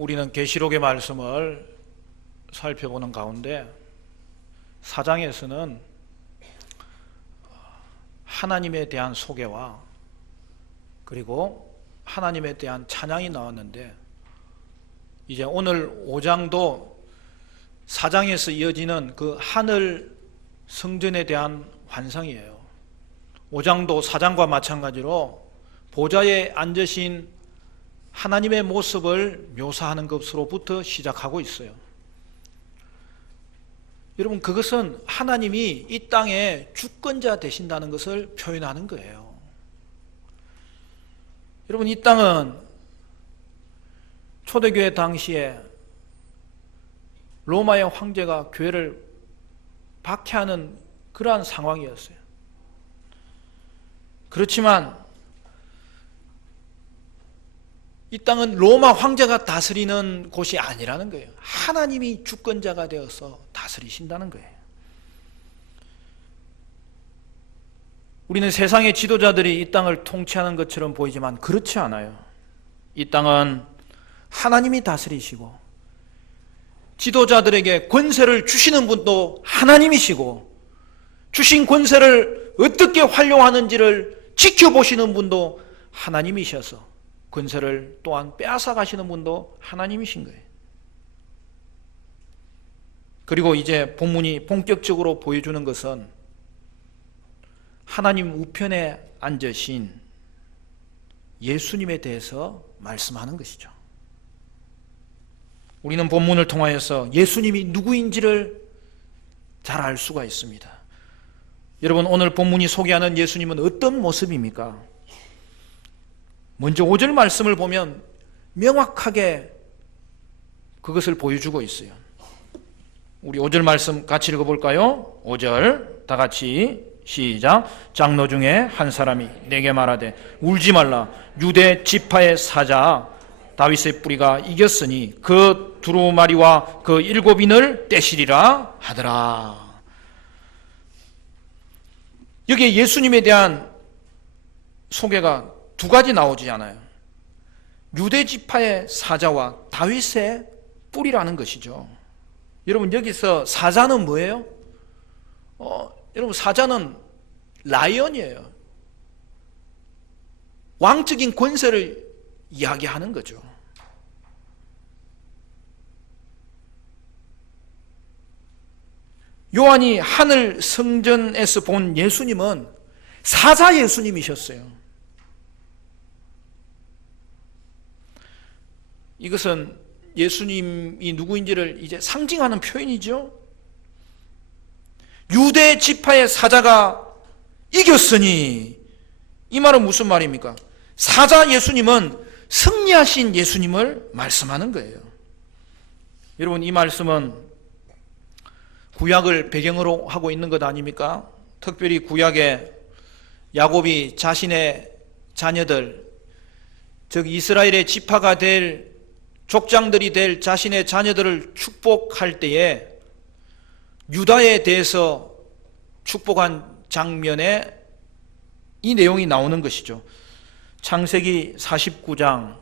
우리는 계시록의 말씀을 살펴보는 가운데 4장에서는 하나님에 대한 소개와 그리고 하나님에 대한 찬양이 나왔는데, 이제 오늘 5장도 4장에서 이어지는 그 하늘 성전에 대한 환상이에요. 5장도 4장과 마찬가지로 보좌에 앉으신 하나님의 모습을 묘사하는 것으로부터 시작하고 있어요. 여러분, 그것은 하나님이 이 땅에 주권자 되신다는 것을 표현하는 거예요. 여러분, 이 땅은 초대교회 당시에 로마의 황제가 교회를 박해하는 그러한 상황이었어요. 그렇지만 이 땅은 로마 황제가 다스리는 곳이 아니라는 거예요. 하나님이 주권자가 되어서 다스리신다는 거예요. 우리는 세상의 지도자들이 이 땅을 통치하는 것처럼 보이지만 그렇지 않아요. 이 땅은 하나님이 다스리시고 지도자들에게 권세를 주시는 분도 하나님이시고, 주신 권세를 어떻게 활용하는지를 지켜보시는 분도 하나님이셔서 권세를 또한 빼앗아 가시는 분도 하나님이신 거예요. 그리고 이제 본문이 본격적으로 보여주는 것은 하나님 우편에 앉으신 예수님에 대해서 말씀하는 것이죠. 우리는 본문을 통하여서 예수님이 누구인지를 잘 알 수가 있습니다. 여러분, 오늘 본문이 소개하는 예수님은 어떤 모습입니까? 먼저 5절 말씀을 보면 명확하게 그것을 보여주고 있어요. 우리 5절 말씀 같이 읽어볼까요? 5절 다 같이 시작. 장로 중에 한 사람이 내게 말하되 울지 말라. 유대 지파의 사자 다윗의 뿌리가 이겼으니 그 두루마리와 그 7인을 떼시리라 하더라. 여기에 예수님에 대한 소개가 두 가지 나오지 않아요. 유대 지파의 사자와 다윗의 뿌리라는 것이죠. 여러분, 여기서 사자는 뭐예요? 여러분, 사자는 라이언이에요. 왕적인 권세를 이야기하는 거죠. 요한이 하늘 성전에서 본 예수님은 사자 예수님이셨어요. 이것은 예수님이 누구인지를 이제 상징하는 표현이죠. 유대 지파의 사자가 이겼으니, 이 말은 무슨 말입니까? 사자 예수님은 승리하신 예수님을 말씀하는 거예요. 여러분, 이 말씀은 구약을 배경으로 하고 있는 것 아닙니까? 특별히 구약에 야곱이 자신의 자녀들, 즉 이스라엘의 지파가 될 족장들이 될 자신의 자녀들을 축복할 때에 유다에 대해서 축복한 장면에 이 내용이 나오는 것이죠. 창세기 49장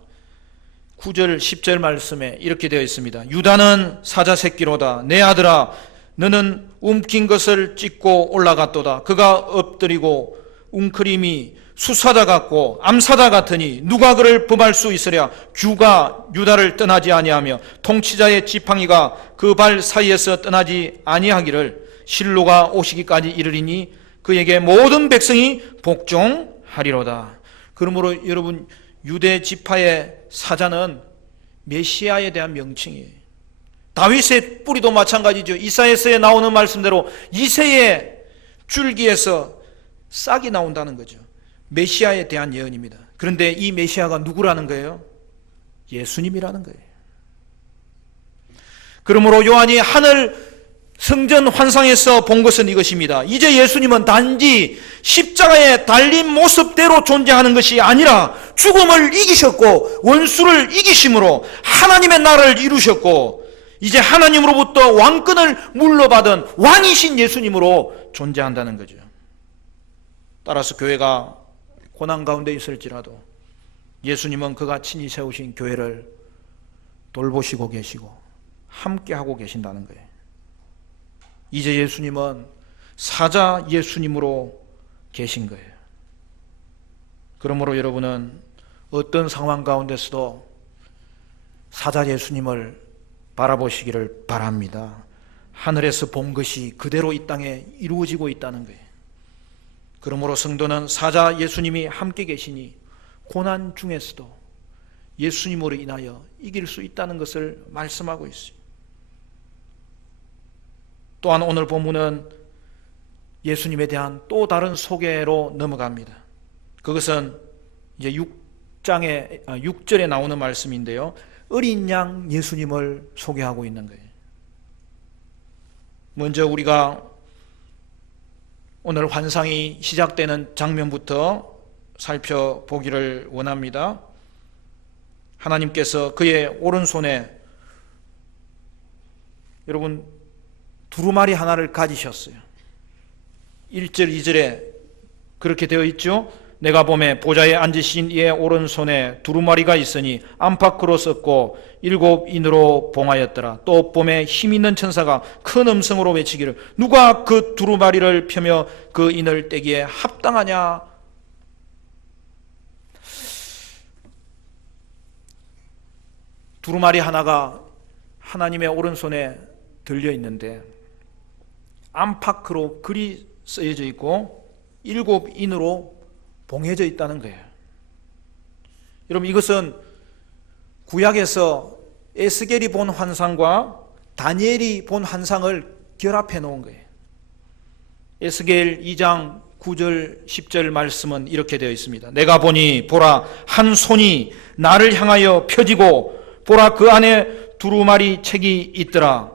9절 10절 말씀에 이렇게 되어 있습니다. 유다는 사자 새끼로다. 내 아들아, 너는 움킨 것을 찢고 올라갔도다. 그가 엎드리고 웅크림이 수사자 같고 암사자 같으니 누가 그를 범할 수 있으랴. 규가 유다를 떠나지 아니하며 통치자의 지팡이가 그 발 사이에서 떠나지 아니하기를 실로가 오시기까지 이르리니 그에게 모든 백성이 복종하리로다. 그러므로 여러분, 유대 지파의 사자는 메시아에 대한 명칭이에요. 다윗의 뿌리도 마찬가지죠. 이사야서에 나오는 말씀대로 이새의 줄기에서 싹이 나온다는 거죠. 메시아에 대한 예언입니다. 그런데 이 메시아가 누구라는 거예요? 예수님이라는 거예요. 그러므로 요한이 하늘 성전 환상에서 본 것은 이것입니다. 이제 예수님은 단지 십자가에 달린 모습대로 존재하는 것이 아니라 죽음을 이기셨고 원수를 이기심으로 하나님의 나라를 이루셨고, 이제 하나님으로부터 왕권을 물러받은 왕이신 예수님으로 존재한다는 거죠. 따라서 교회가 고난 가운데 있을지라도 예수님은 그가 친히 세우신 교회를 돌보시고 계시고 함께하고 계신다는 거예요. 이제 예수님은 사자 예수님으로 계신 거예요. 그러므로 여러분은 어떤 상황 가운데서도 사자 예수님을 바라보시기를 바랍니다. 하늘에서 본 것이 그대로 이 땅에 이루어지고 있다는 거예요. 그러므로 성도는 사자 예수님이 함께 계시니 고난 중에서도 예수님으로 인하여 이길 수 있다는 것을 말씀하고 있어요. 또한 오늘 본문은 예수님에 대한 또 다른 소개로 넘어갑니다. 그것은 이제 6절에 나오는 말씀인데요. 어린 양 예수님을 소개하고 있는 거예요. 먼저 우리가 오늘 환상이 시작되는 장면부터 살펴보기를 원합니다. 하나님께서 그의 오른손에 여러분 두루마리 하나를 가지셨어요. 1절 2절에 그렇게 되어 있죠. 내가 보매 보좌에 앉으신 이의 오른손에 두루마리가 있으니 안팎으로 썼고 7인으로 봉하였더라. 또 보매 힘있는 천사가 큰 음성으로 외치기를 누가 그 두루마리를 펴며 그 인을 떼기에 합당하냐. 두루마리 하나가 하나님의 오른손에 들려 있는데 안팎으로 글이 쓰여져 있고 7인으로 봉해져 있다는 거예요. 여러분 이것은 구약에서 에스겔이 본 환상과 다니엘이 본 환상을 결합해 놓은 거예요. 에스겔 2장 9절 10절 말씀은 이렇게 되어 있습니다. 내가 보니 보라 한 손이 나를 향하여 펴지고 보라 그 안에 두루마리 책이 있더라.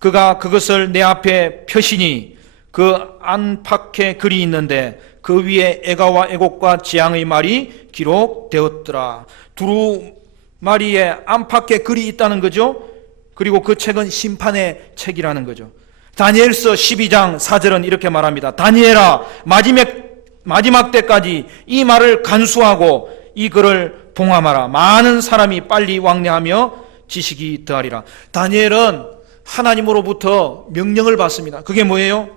그가 그것을 내 앞에 펴시니 그 안팎에 글이 있는데 그 위에 애가와 애곡과 재앙의 말이 기록되었더라. 두루마리의 안팎에 글이 있다는 거죠. 그리고 그 책은 심판의 책이라는 거죠. 다니엘서 12장 4절은 이렇게 말합니다. 다니엘아 마지막 때까지 이 말을 간수하고 이 글을 봉함하라. 많은 사람이 빨리 왕래하며 지식이 더하리라. 다니엘은 하나님으로부터 명령을 받습니다. 그게 뭐예요?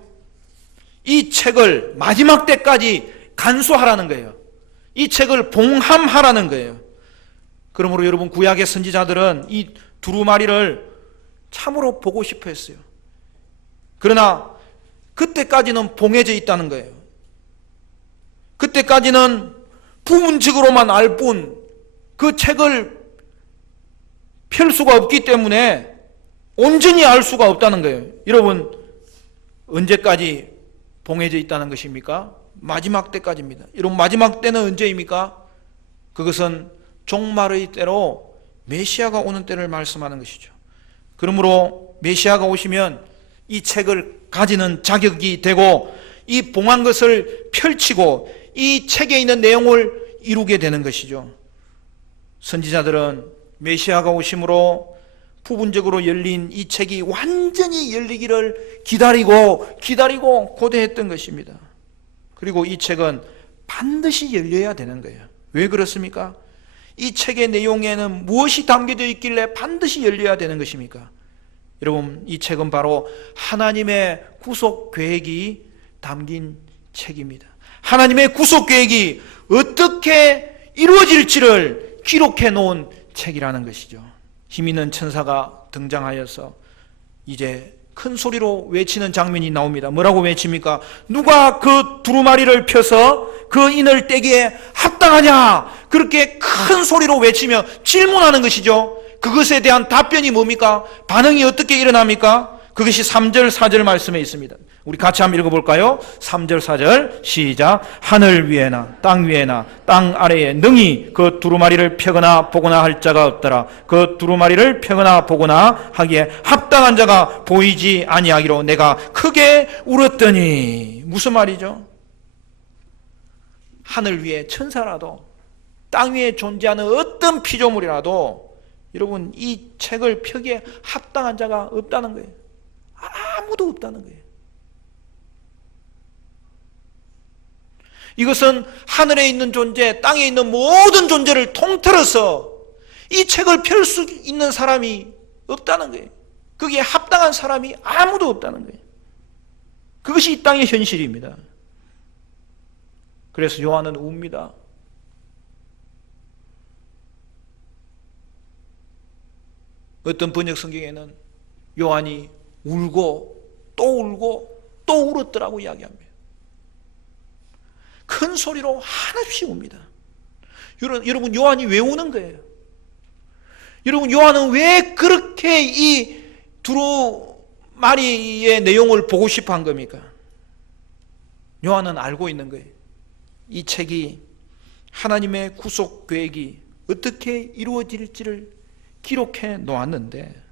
이 책을 마지막 때까지 간수하라는 거예요. 이 책을 봉함하라는 거예요. 그러므로 여러분 구약의 선지자들은 이 두루마리를 참으로 보고 싶어 했어요. 그러나 그때까지는 봉해져 있다는 거예요. 그때까지는 부분적으로만 알 뿐 그 책을 펼 수가 없기 때문에 온전히 알 수가 없다는 거예요. 여러분 언제까지 봉해져 있다는 것입니까? 마지막 때까지입니다. 여러분 마지막 때는 언제입니까? 그것은 종말의 때로 메시아가 오는 때를 말씀하는 것이죠. 그러므로 메시아가 오시면 이 책을 가지는 자격이 되고 이 봉한 것을 펼치고 이 책에 있는 내용을 이루게 되는 것이죠. 선지자들은 메시아가 오심으로 부분적으로 열린 이 책이 완전히 열리기를 기다리고 고대했던 것입니다. 그리고 이 책은 반드시 열려야 되는 거예요. 왜 그렇습니까? 이 책의 내용에는 무엇이 담겨져 있길래 반드시 열려야 되는 것입니까? 여러분 이 책은 바로 하나님의 구속 계획이 담긴 책입니다. 하나님의 구속 계획이 어떻게 이루어질지를 기록해 놓은 책이라는 것이죠. 힘 있는 천사가 등장하여서 이제 큰 소리로 외치는 장면이 나옵니다. 뭐라고 외칩니까? 누가 그 두루마리를 펴서 그 인을 떼기에 합당하냐? 그렇게 큰 소리로 외치며 질문하는 것이죠. 그것에 대한 답변이 뭡니까? 반응이 어떻게 일어납니까? 그것이 3절 4절 말씀에 있습니다. 우리 같이 한번 읽어볼까요? 3절 4절 시작. 하늘 위에나 땅 위에나 땅 아래에 능히 그 두루마리를 펴거나 보거나 할 자가 없더라. 그 두루마리를 펴거나 보거나 하기에 합당한 자가 보이지 아니하기로 내가 크게 울었더니. 무슨 말이죠? 하늘 위에 천사라도 땅 위에 존재하는 어떤 피조물이라도 여러분 이 책을 펴기에 합당한 자가 없다는 거예요. 아무도 없다는 거예요. 이것은 하늘에 있는 존재, 땅에 있는 모든 존재를 통틀어서 이 책을 펼 수 있는 사람이 없다는 거예요. 거기에 합당한 사람이 아무도 없다는 거예요. 그것이 이 땅의 현실입니다. 그래서 요한은 웁니다. 어떤 번역 성경에는 요한이 울고 또 울었더라고 이야기합니다. 큰 소리로 한없이 웁니다. 여러분 요한이 왜 우는 거예요? 여러분 요한은 왜 그렇게 이 두루마리의 내용을 보고 싶어 한 겁니까? 요한은 알고 있는 거예요. 이 책이 하나님의 구속 계획이 어떻게 이루어질지를 기록해 놓았는데,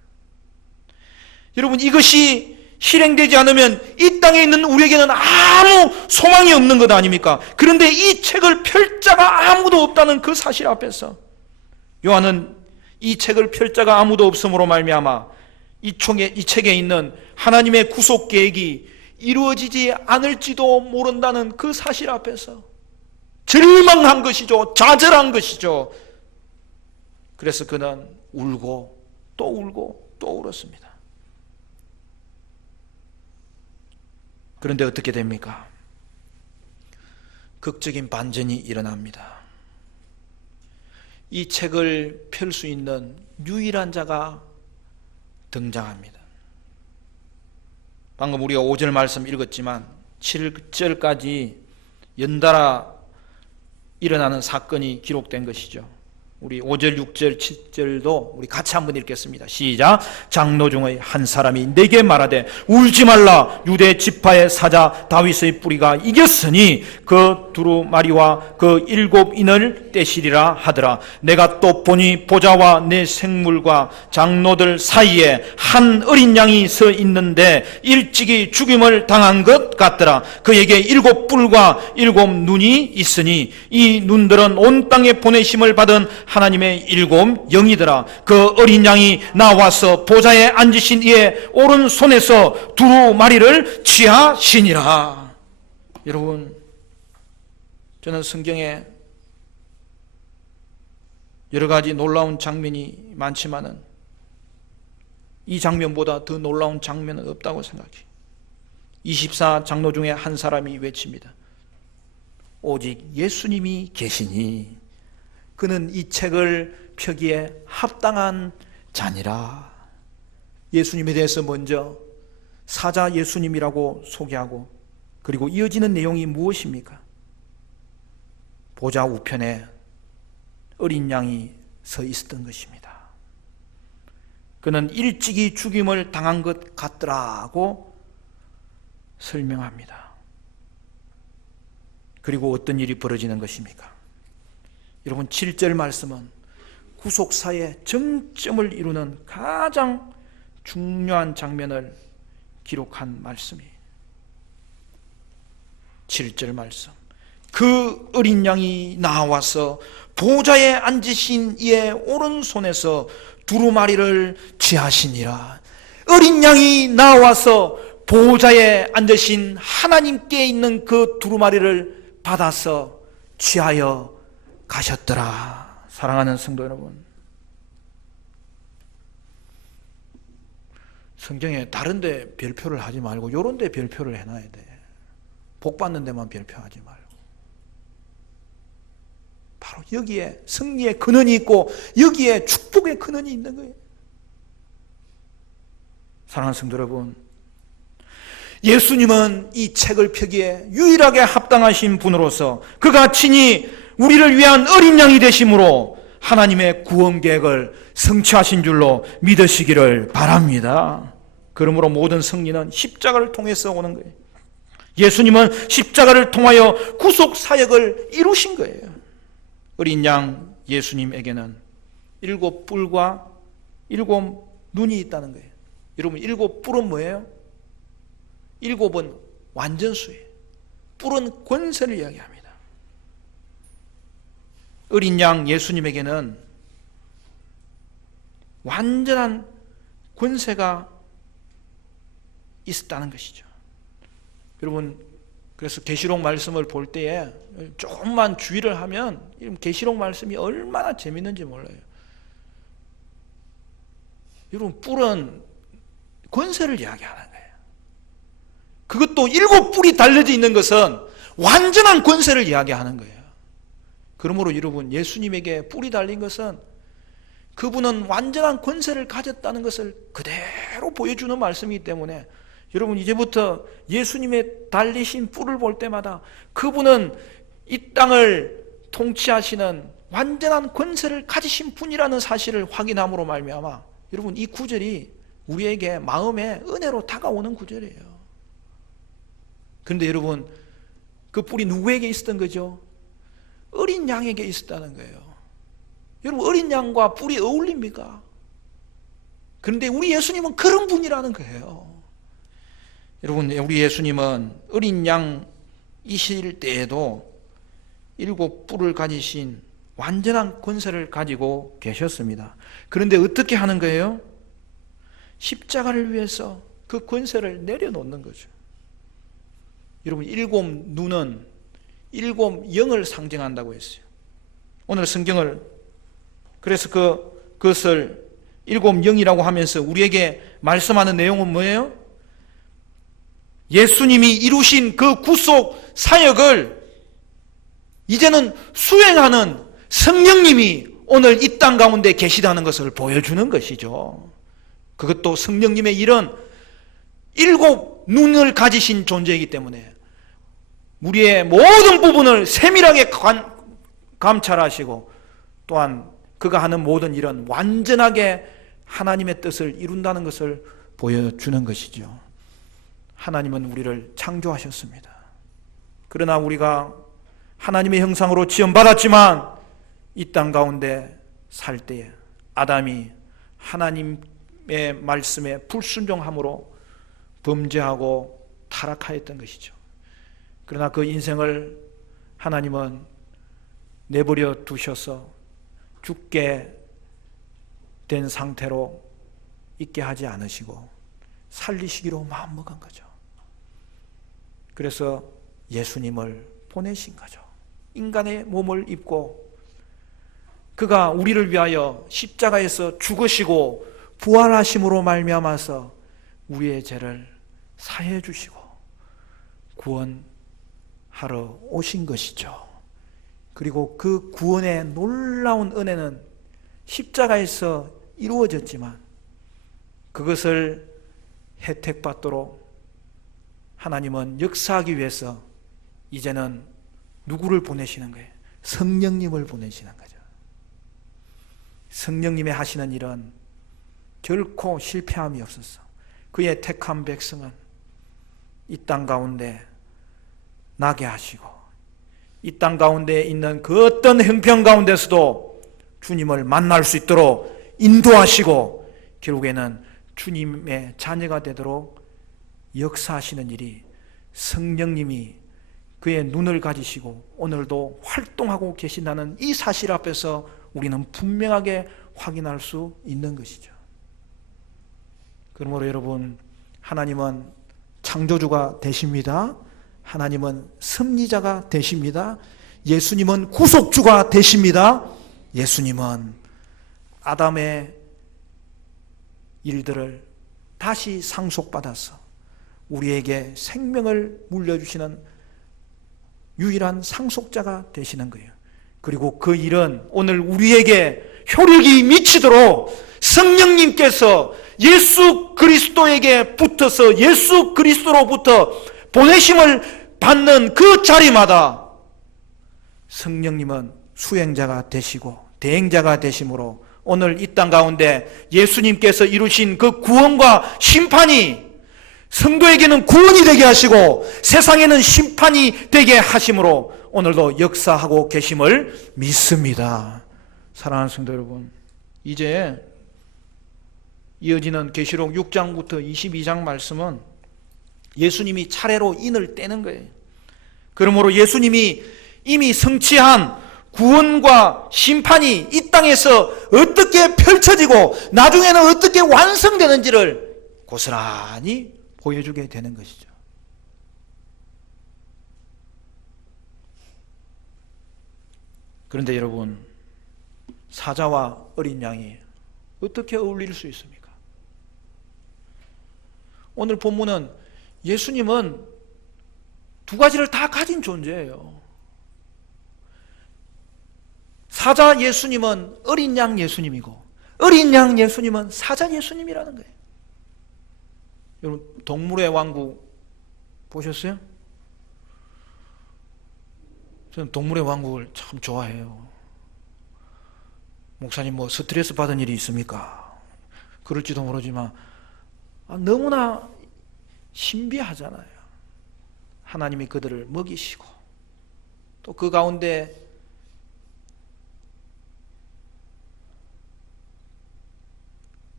여러분 이것이 실행되지 않으면 이 땅에 있는 우리에게는 아무 소망이 없는 것 아닙니까? 그런데 이 책을 펼 자가 아무도 없다는 그 사실 앞에서 요한은 이 책을 펼 자가 아무도 없음으로 말미암아 이 책에 있는 하나님의 구속 계획이 이루어지지 않을지도 모른다는 그 사실 앞에서 절망한 것이죠. 좌절한 것이죠. 그래서 그는 울고 또 울었습니다. 그런데 어떻게 됩니까? 극적인 반전이 일어납니다. 이 책을 펼 수 있는 유일한 자가 등장합니다. 방금 우리가 5절 말씀 읽었지만 7절까지 연달아 일어나는 사건이 기록된 것이죠. 우리 5절, 6절, 7절도 우리 같이 한번 읽겠습니다. 시작. 장로 중의 한 사람이 내게 말하되 울지 말라. 유대 지파의 사자 다윗의 뿌리가 이겼으니 그 두루마리와 그 7인을 떼시리라 하더라. 내가 또 보니 보좌와 내 생물과 장로들 사이에 한 어린 양이 서 있는데 일찍이 죽임을 당한 것 같더라. 그에게 7뿔과 7눈이 있으니 이 눈들은 온 땅에 보내심을 받은 하나님의 7 영이더라. 그 어린 양이 나와서 보좌에 앉으신 이의 오른손에서 두루마리를 취하시니라. 여러분, 저는 성경에 여러 가지 놀라운 장면이 많지만은 이 장면보다 더 놀라운 장면은 없다고 생각해요. 24 장로 중에 한 사람이 외칩니다. 오직 예수님이 계시니 그는 이 책을 펴기에 합당한 자니라. 예수님에 대해서 먼저 사자 예수님이라고 소개하고, 그리고 이어지는 내용이 무엇입니까? 보좌 우편에 어린 양이 서 있었던 것입니다. 그는 일찍이 죽임을 당한 것 같더라고 설명합니다. 그리고 어떤 일이 벌어지는 것입니까? 여러분, 7절 말씀은 구속사의 정점을 이루는 가장 중요한 장면을 기록한 말씀이에요. 7절 말씀. 그 어린 양이 나와서 보좌에 앉으신 이의 오른손에서 두루마리를 취하시니라. 어린 양이 나와서 보좌에 앉으신 하나님께 있는 그 두루마리를 받아서 취하여 가셨더라. 사랑하는 성도 여러분, 성경에 다른 데 별표를 하지 말고 요런 데 별표를 해놔야 돼. 복 받는 데만 별표하지 말고. 바로 여기에 승리의 근원이 있고 여기에 축복의 근원이 있는 거예요. 사랑하는 성도 여러분, 예수님은 이 책을 펴기에 유일하게 합당하신 분으로서 그가 친히 우리를 위한 어린 양이 되심으로 하나님의 구원 계획을 성취하신 줄로 믿으시기를 바랍니다. 그러므로 모든 승리는 십자가를 통해서 오는 거예요. 예수님은 십자가를 통하여 구속 사역을 이루신 거예요. 어린 양 예수님에게는 7뿔과 7눈이 있다는 거예요. 여러분, 7뿔은 뭐예요? 7은 완전수예요. 뿔은 권세를 이야기합니다. 어린 양 예수님에게는 완전한 권세가 있었다는 것이죠. 여러분, 그래서 계시록 말씀을 볼 때에 조금만 주의를 하면 계시록 말씀이 얼마나 재밌는지 몰라요. 여러분, 뿔은 권세를 이야기하는 거예요. 그것도 7뿔이 달려져 있는 것은 완전한 권세를 이야기하는 거예요. 그러므로 여러분, 예수님에게 뿔이 달린 것은 그분은 완전한 권세를 가졌다는 것을 그대로 보여주는 말씀이기 때문에 여러분, 이제부터 예수님의 달리신 뿔을 볼 때마다 그분은 이 땅을 통치하시는 완전한 권세를 가지신 분이라는 사실을 확인함으로 말미암아 여러분, 이 구절이 우리에게 마음의 은혜로 다가오는 구절이에요. 그런데 여러분, 그 뿔이 누구에게 있었던 거죠? 어린 양에게 있었다는 거예요. 여러분, 어린 양과 뿔이 어울립니까? 그런데 우리 예수님은 그런 분이라는 거예요. 여러분, 우리 예수님은 어린 양이실 때에도 7뿔을 가지신 완전한 권세를 가지고 계셨습니다. 그런데 어떻게 하는 거예요? 십자가를 위해서 그 권세를 내려놓는 거죠. 여러분, 7 눈은 7 영을 상징한다고 했어요. 오늘 성경을 그래서 그것을 7 영이라고 하면서 우리에게 말씀하는 내용은 뭐예요? 예수님이 이루신 그 구속 사역을 이제는 수행하는 성령님이 오늘 이 땅 가운데 계시다는 것을 보여주는 것이죠. 그것도 성령님의 일은 7 눈을 가지신 존재이기 때문에 우리의 모든 부분을 세밀하게 감찰하시고 또한 그가 하는 모든 일은 완전하게 하나님의 뜻을 이룬다는 것을 보여주는 것이죠. 하나님은 우리를 창조하셨습니다. 그러나 우리가 하나님의 형상으로 지음받았지만 이 땅 가운데 살 때에 아담이 하나님의 말씀에 불순종함으로 범죄하고 타락하였던 것이죠. 그러나 그 인생을 하나님은 내버려 두셔서 죽게 된 상태로 있게 하지 않으시고 살리시기로 마음먹은 거죠. 그래서 예수님을 보내신 거죠. 인간의 몸을 입고 그가 우리를 위하여 십자가에서 죽으시고 부활하심으로 말미암아서 우리의 죄를 사해 주시고 구원하러 오신 것이죠. 그리고 그 구원의 놀라운 은혜는 십자가에서 이루어졌지만 그것을 혜택받도록 하나님은 역사하기 위해서 이제는 누구를 보내시는 거예요? 성령님을 보내시는 거죠. 성령님의 하시는 일은 결코 실패함이 없었어. 그의 택한 백성은 이 땅 가운데 나게 하시고 이 땅 가운데 있는 그 어떤 형편 가운데서도 주님을 만날 수 있도록 인도하시고 결국에는 주님의 자녀가 되도록 역사하시는 일이 성령님이 그의 눈을 가지시고 오늘도 활동하고 계신다는 이 사실 앞에서 우리는 분명하게 확인할 수 있는 것이죠. 그러므로 여러분, 하나님은 창조주가 되십니다. 하나님은 섭리자가 되십니다. 예수님은 구속주가 되십니다. 예수님은 아담의 일들을 다시 상속받아서 우리에게 생명을 물려주시는 유일한 상속자가 되시는 거예요. 그리고 그 일은 오늘 우리에게 효력이 미치도록 성령님께서 예수 그리스도에게 붙어서 예수 그리스도로부터 보내심을 받는 그 자리마다 성령님은 수행자가 되시고 대행자가 되심으로 오늘 이 땅 가운데 예수님께서 이루신 그 구원과 심판이 성도에게는 구원이 되게 하시고 세상에는 심판이 되게 하심으로 오늘도 역사하고 계심을 믿습니다. 사랑하는 성도 여러분, 이제 이어지는 계시록 6장부터 22장 말씀은 예수님이 차례로 인을 떼는 거예요. 그러므로 예수님이 이미 성취한 구원과 심판이 이 땅에서 어떻게 펼쳐지고 나중에는 어떻게 완성되는지를 고스란히 보여주게 되는 것이죠. 그런데 여러분, 사자와 어린 양이 어떻게 어울릴 수 있습니까? 오늘 본문은 예수님은 두 가지를 다 가진 존재예요. 사자 예수님은 어린 양 예수님이고, 어린 양 예수님은 사자 예수님이라는 거예요. 여러분, 동물의 왕국 보셨어요? 저는 동물의 왕국을 참 좋아해요. 목사님 뭐 스트레스 받은 일이 있습니까? 그럴지도 모르지만 너무나 신비하잖아요. 하나님이 그들을 먹이시고 또 그 가운데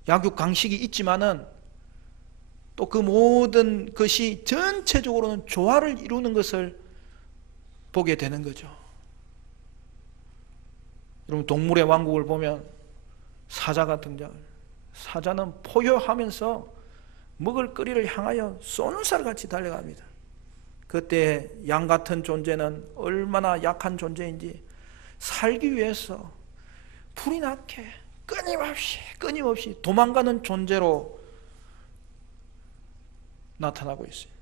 약육 강식이 있지만은 또 그 모든 것이 전체적으로는 조화를 이루는 것을 보게 되는 거죠. 여러분, 동물의 왕국을 보면 사자가 등장을. 사자는 포효하면서 먹을거리를 향하여 쏜살같이 달려갑니다. 그때 양 같은 존재는 얼마나 약한 존재인지 살기 위해서 불이 나게 끊임없이 도망가는 존재로 나타나고 있어요.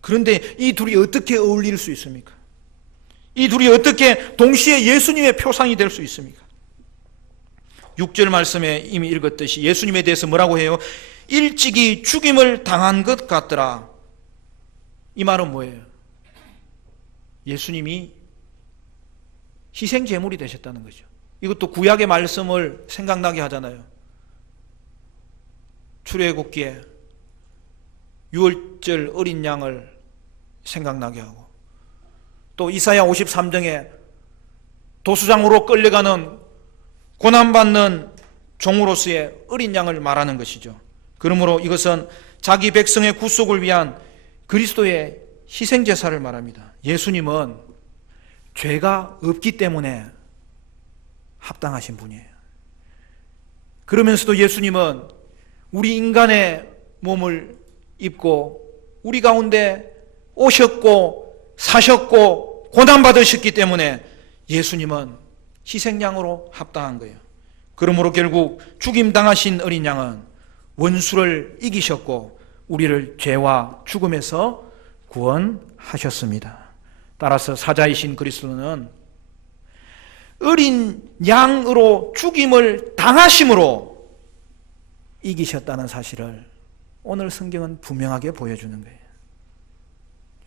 그런데 이 둘이 어떻게 어울릴 수 있습니까? 이 둘이 어떻게 동시에 예수님의 표상이 될 수 있습니까? 6절 말씀에 이미 읽었듯이 예수님에 대해서 뭐라고 해요? 일찍이 죽임을 당한 것 같더라. 이 말은 뭐예요? 예수님이 희생제물이 되셨다는 거죠. 이것도 구약의 말씀을 생각나게 하잖아요. 출애굽기에 유월절 어린 양을 생각나게 하고, 또 이사야 53장에 도수장으로 끌려가는 고난받는 종으로서의 어린 양을 말하는 것이죠. 그러므로 이것은 자기 백성의 구속을 위한 그리스도의 희생제사를 말합니다. 예수님은 죄가 없기 때문에 합당하신 분이에요. 그러면서도 예수님은 우리 인간의 몸을 입고 우리 가운데 오셨고 사셨고 고난받으셨기 때문에 예수님은 희생양으로 합당한 거예요. 그러므로 결국 죽임당하신 어린 양은 원수를 이기셨고 우리를 죄와 죽음에서 구원하셨습니다. 따라서 사자이신 그리스도는 어린 양으로 죽임을 당하심으로 이기셨다는 사실을 오늘 성경은 분명하게 보여주는 거예요.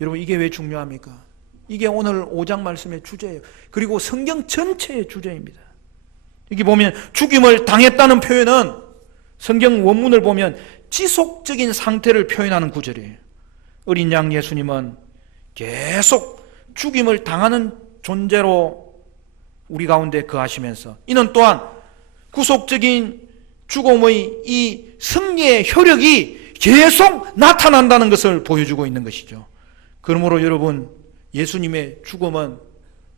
여러분, 이게 왜 중요합니까? 이게 오늘 5장 말씀의 주제예요. 그리고 성경 전체의 주제입니다. 여기 보면 죽임을 당했다는 표현은 성경 원문을 보면 지속적인 상태를 표현하는 구절이에요. 어린 양 예수님은 계속 죽임을 당하는 존재로 우리 가운데 거하시면서, 이는 또한 구속적인 죽음의 이 승리의 효력이 계속 나타난다는 것을 보여주고 있는 것이죠. 그러므로 여러분, 예수님의 죽음은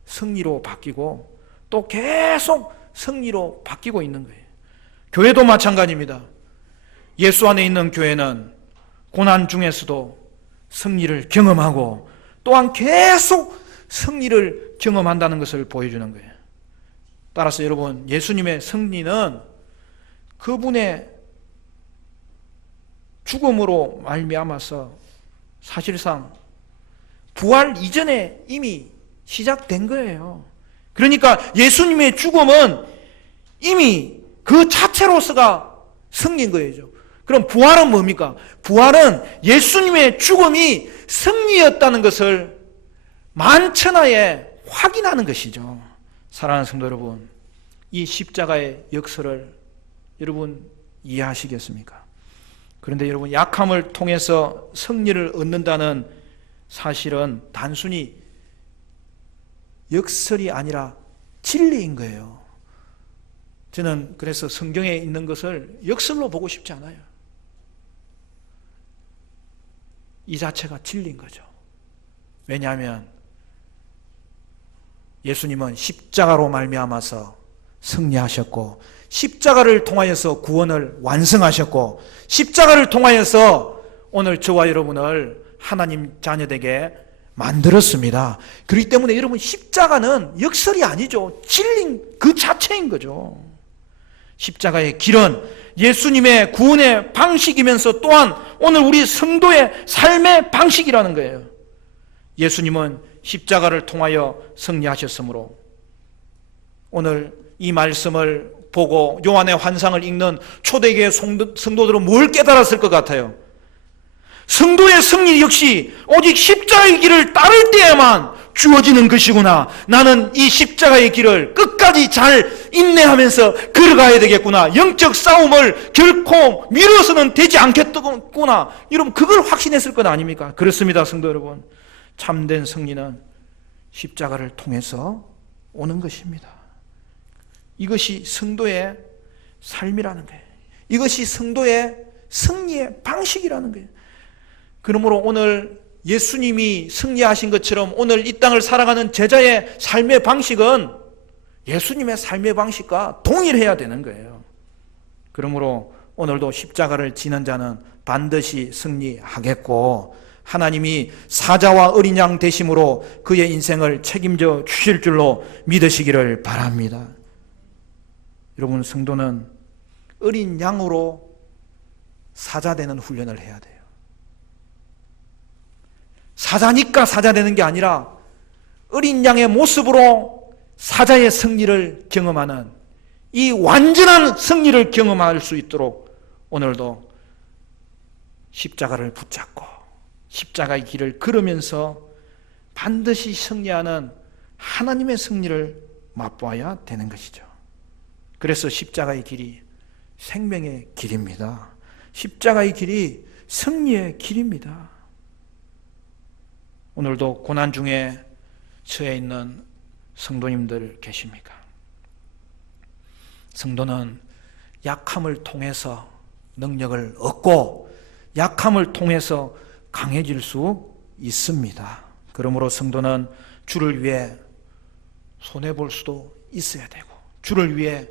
승리로 바뀌고 또 계속 승리로 바뀌고 있는 거예요. 교회도 마찬가지입니다. 예수 안에 있는 교회는 고난 중에서도 승리를 경험하고 또한 계속 승리를 경험한다는 것을 보여주는 거예요. 따라서 여러분, 예수님의 승리는 그분의 죽음으로 말미암아서 사실상 부활 이전에 이미 시작된 거예요. 그러니까 예수님의 죽음은 이미 그 자체로서가 승리인 거예요. 그럼 부활은 뭡니까? 부활은 예수님의 죽음이 승리였다는 것을 만천하에 확인하는 것이죠. 사랑하는 성도 여러분, 이 십자가의 역사를 여러분 이해하시겠습니까? 그런데 여러분, 약함을 통해서 승리를 얻는다는 사실은 단순히 역설이 아니라 진리인 거예요. 저는 그래서 성경에 있는 것을 역설로 보고 싶지 않아요. 이 자체가 진리인 거죠. 왜냐하면 예수님은 십자가로 말미암아서 승리하셨고, 십자가를 통하여서 구원을 완성하셨고, 십자가를 통하여서 오늘 저와 여러분을 하나님 자녀되게 만들었습니다. 그렇기 때문에 여러분, 십자가는 역설이 아니죠. 진리 그 자체인 거죠. 십자가의 길은 예수님의 구원의 방식이면서 또한 오늘 우리 성도의 삶의 방식이라는 거예요. 예수님은 십자가를 통하여 승리하셨으므로 오늘 이 말씀을 보고 요한의 환상을 읽는 초대교회 성도들은 뭘 깨달았을 것 같아요? 성도의 승리 역시 오직 십자가의 길을 따를 때에만 주어지는 것이구나. 나는 이 십자가의 길을 끝까지 잘 인내하면서 걸어가야 되겠구나. 영적 싸움을 결코 미뤄서는 되지 않겠구나. 여러분 그걸 확신했을 것 아닙니까? 그렇습니다, 성도 여러분. 참된 승리는 십자가를 통해서 오는 것입니다. 이것이 성도의 삶이라는 거예요. 이것이 성도의 승리의 방식이라는 거예요. 그러므로 오늘 예수님이 승리하신 것처럼 오늘 이 땅을 살아가는 제자의 삶의 방식은 예수님의 삶의 방식과 동일해야 되는 거예요. 그러므로 오늘도 십자가를 지는 자는 반드시 승리하겠고 하나님이 사자와 어린 양 되심으로 그의 인생을 책임져 주실 줄로 믿으시기를 바랍니다. 여러분, 성도는 어린 양으로 사자 되는 훈련을 해야 돼요. 사자니까 사자 되는 게 아니라 어린 양의 모습으로 사자의 승리를 경험하는 이 완전한 승리를 경험할 수 있도록 오늘도 십자가를 붙잡고 십자가의 길을 걸으면서 반드시 승리하는 하나님의 승리를 맛보아야 되는 것이죠. 그래서 십자가의 길이 생명의 길입니다. 십자가의 길이 승리의 길입니다. 오늘도 고난 중에 처해 있는 성도님들 계십니까? 성도는 약함을 통해서 능력을 얻고 약함을 통해서 강해질 수 있습니다. 그러므로 성도는 주를 위해 손해볼 수도 있어야 되고 주를 위해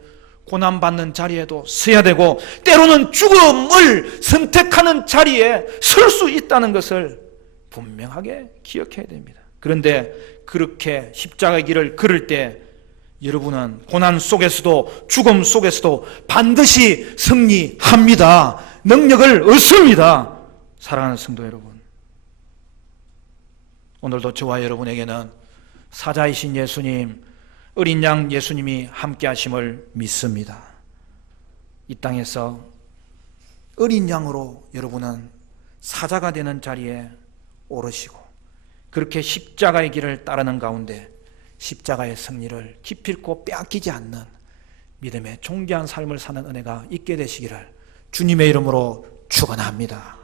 고난받는 자리에도 서야 되고 때로는 죽음을 선택하는 자리에 설 수 있다는 것을 분명하게 기억해야 됩니다. 그런데 그렇게 십자가의 길을 걸을 때 여러분은 고난 속에서도 죽음 속에서도 반드시 승리합니다. 능력을 얻습니다. 사랑하는 성도 여러분, 오늘도 저와 여러분에게는 사자이신 예수님, 어린 양 예수님이 함께 하심을 믿습니다. 이 땅에서 어린 양으로 여러분은 사자가 되는 자리에 오르시고 그렇게 십자가의 길을 따르는 가운데 십자가의 승리를 기필코 빼앗기지 않는 믿음의 존귀한 삶을 사는 은혜가 있게 되시기를 주님의 이름으로 축원합니다.